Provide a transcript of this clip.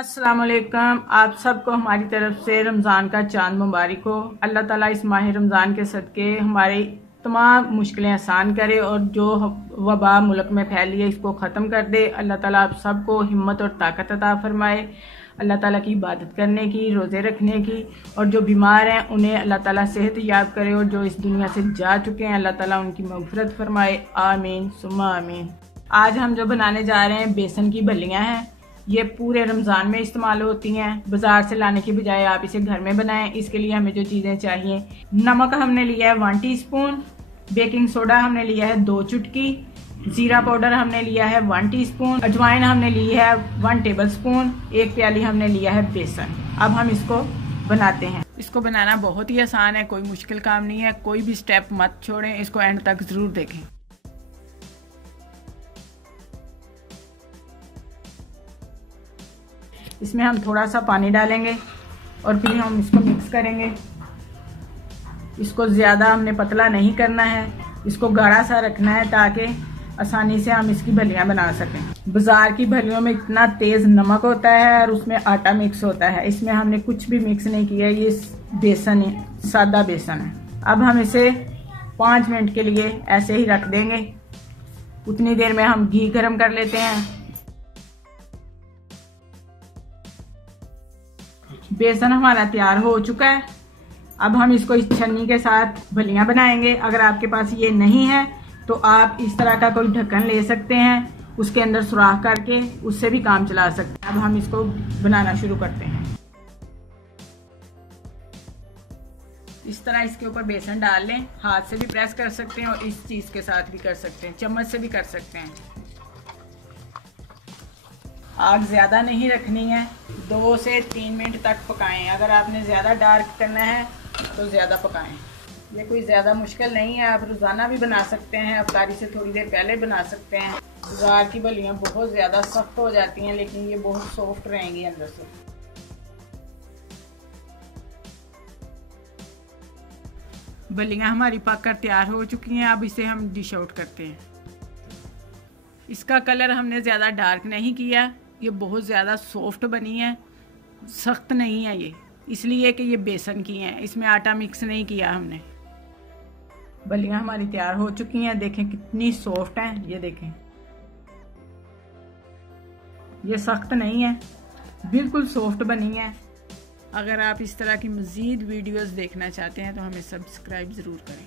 अस्सलाम वालेकुम। आप सबको हमारी तरफ से रमज़ान का चांद मुबारक हो। अल्लाह ताला इस माह रमज़ान के सदके हमारी तमाम मुश्किलें आसान करे और जो वबा मुल्क में फैली है इसको ख़त्म कर दे। अल्लाह ताला आप सबको हिम्मत और ताकत अता फरमाए। अल्लाह ताला की इबादत करने की, रोज़े रखने की, और जो बीमार हैं उन्हें अल्लाह ताला सेहत याब करे और जो इस दुनिया से जा चुके हैं अल्लाह ताला उनकी मग़फ़िरत फरमाए। आमीन सुम्मा आमीन। आज हम जो बनाने जा रहे हैं बेसन की भल्लियाँ हैं। ये पूरे रमज़ान में इस्तेमाल होती हैं। बाज़ार से लाने की बजाय आप इसे घर में बनाएं। इसके लिए हमें जो चीज़ें चाहिए, नमक हमने लिया है 1 टीस्पून, बेकिंग सोडा हमने लिया है 2 चुटकी, जीरा पाउडर हमने लिया है 1 टीस्पून, अजवाइन हमने ली है 1 टेबलस्पून, 1 प्याली हमने लिया है बेसन। अब हम इसको बनाते हैं। इसको बनाना बहुत ही आसान है, कोई मुश्किल काम नहीं है। कोई भी स्टेप मत छोड़ें, इसको एंड तक ज़रूर देखें। इसमें हम थोड़ा सा पानी डालेंगे और फिर हम इसको मिक्स करेंगे। इसको ज़्यादा हमने पतला नहीं करना है, इसको गाढ़ा सा रखना है ताकि आसानी से हम इसकी भलियाँ बना सकें। बाज़ार की भलियों में इतना तेज़ नमक होता है और उसमें आटा मिक्स होता है। इसमें हमने कुछ भी मिक्स नहीं किया, ये बेसन है, सादा बेसन है। अब हम इसे 5 मिनट के लिए ऐसे ही रख देंगे। उतनी देर में हम घी गर्म कर लेते हैं। बेसन हमारा तैयार हो चुका है। अब हम इसको इस छन्नी के साथ भलियां बनाएंगे। अगर आपके पास ये नहीं है तो आप इस तरह का कोई ढक्कन ले सकते हैं, उसके अंदर सुराख करके उससे भी काम चला सकते हैं। अब हम इसको बनाना शुरू करते हैं। इस तरह इसके ऊपर बेसन डाल लें। हाथ से भी प्रेस कर सकते हैं और इस चीज के साथ भी कर सकते हैं, चम्मच से भी कर सकते हैं। आग ज़्यादा नहीं रखनी है, 2 से 3 मिनट तक पकाएं। अगर आपने ज़्यादा डार्क करना है तो ज़्यादा पकाएं। ये कोई ज़्यादा मुश्किल नहीं है, आप रोज़ाना भी बना सकते हैं, अफ्तारी से थोड़ी देर पहले बना सकते हैं। बाज़ार की भलियाँ बहुत ज़्यादा सख्त हो जाती हैं, लेकिन ये बहुत सॉफ्ट रहेंगी अंदर से। भलियाँ हमारी पककर तैयार हो चुकी हैं। अब इसे हम डिश आउट करते हैं। इसका कलर हमने ज़्यादा डार्क नहीं किया, ये बहुत ज़्यादा सॉफ्ट बनी है, सख्त नहीं है ये, इसलिए कि ये बेसन की हैं, इसमें आटा मिक्स नहीं किया हमने। भलियाँ हमारी तैयार हो चुकी हैं। देखें कितनी सॉफ्ट हैं, ये देखें, ये सख्त नहीं है, बिल्कुल सॉफ्ट बनी है। अगर आप इस तरह की मज़ीद वीडियोस देखना चाहते हैं तो हमें सब्सक्राइब ज़रूर करें।